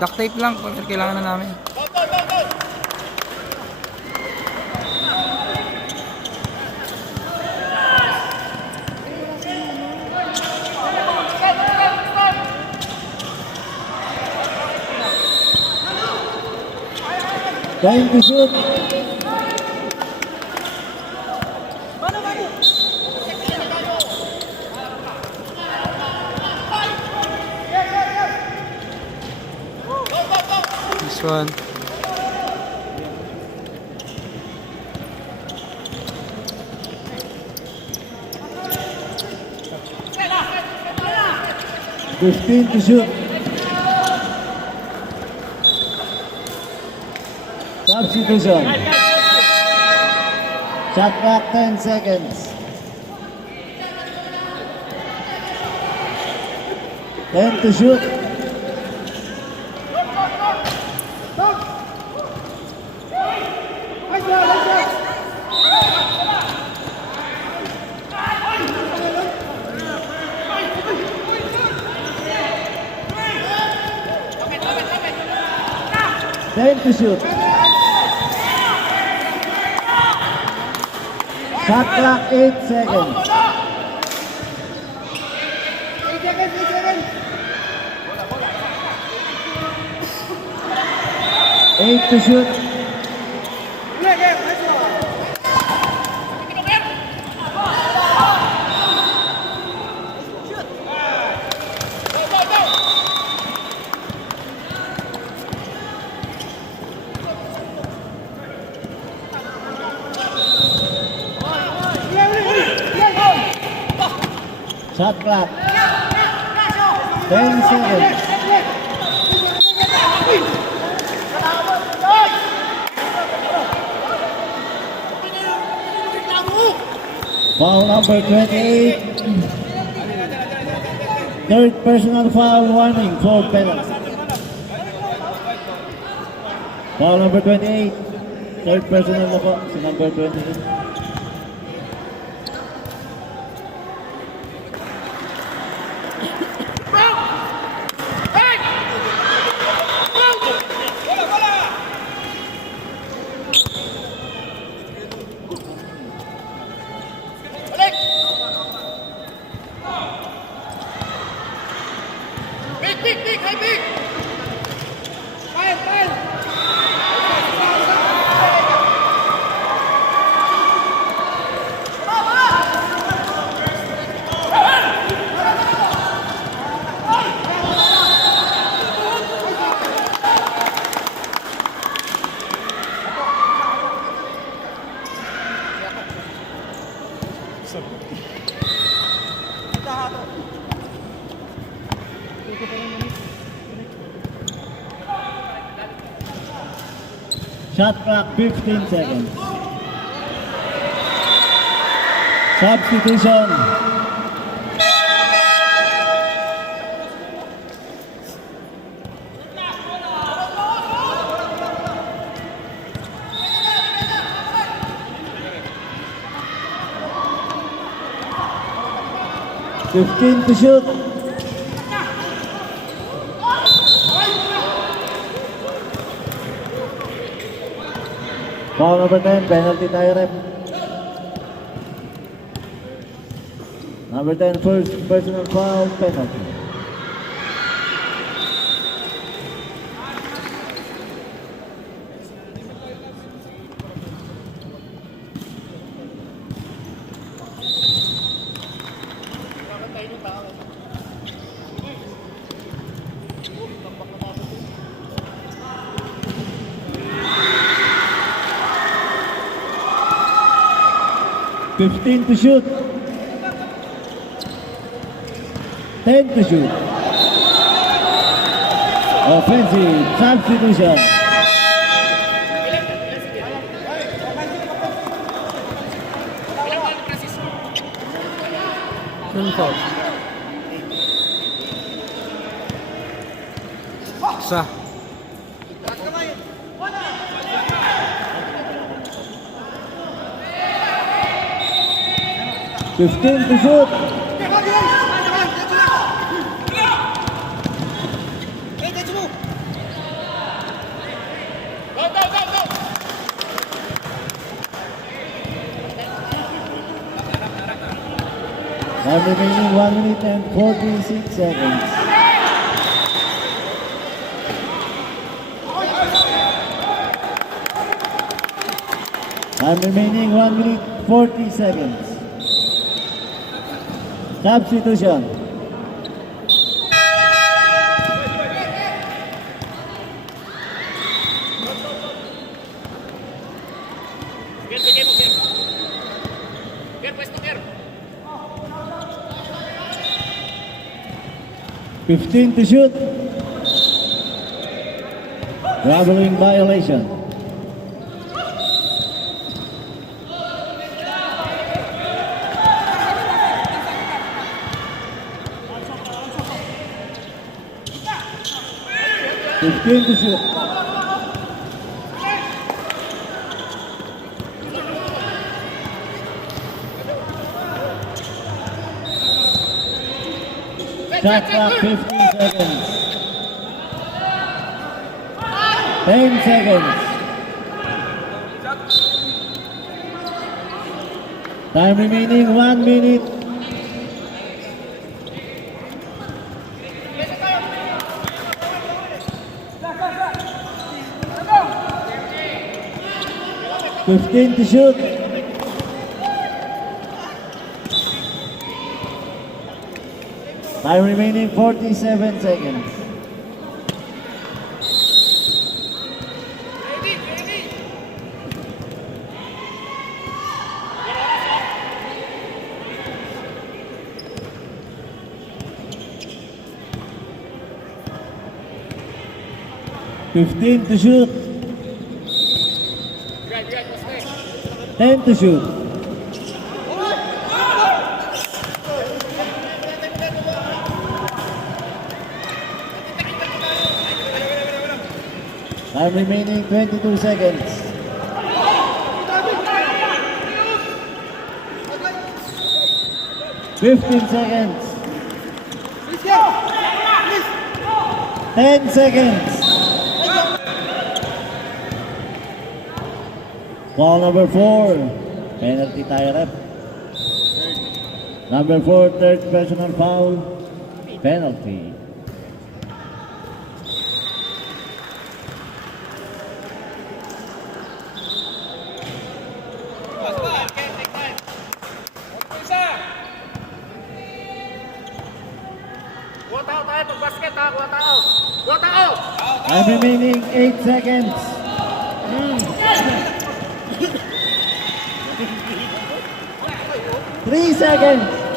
Duct tape lang kung kailangan na namin. Time to shoot. This one. Fifteen to shoot. Substitution. Shot clock 10 seconds. 10 to shoot. To shoot. Shot clock 8 seconds. 8 to shoot. Shot clock 10 seconds. Foul number 28. Third personal foul warning for penalty. Foul number 28. Third personal na po si number 28. Big! Fire! 15 seconds. Substitution. Fifteen to shoot. Foul number 10, penalty tayo rep. Number 10, first personal foul, penalty. Fifteen to shoot. 10 to shoot. Offensive substitution. Foul. Isa. Fifteen to shoot. Time remaining 1 minute and 46 seconds. Time remaining 1 minute 40 seconds. Substitution. Pier. 15 to shoot. Traveling violation. Fifteen to shoot. Shot clock 15 seconds. 10 seconds. Time remaining 1 minute. Fifteen to shoot. Time remaining 47 seconds. Ready. 15 to shoot. 10 to shoot. Time remaining 22 seconds. Fifteen seconds. 10 seconds. Ball number 4. Penalty tayo rep. Number 4, third personal foul. Penalty. Kuha tao tayo pag-basket ha. Kuha tao. Time remaining 8 seconds. 3 seconds.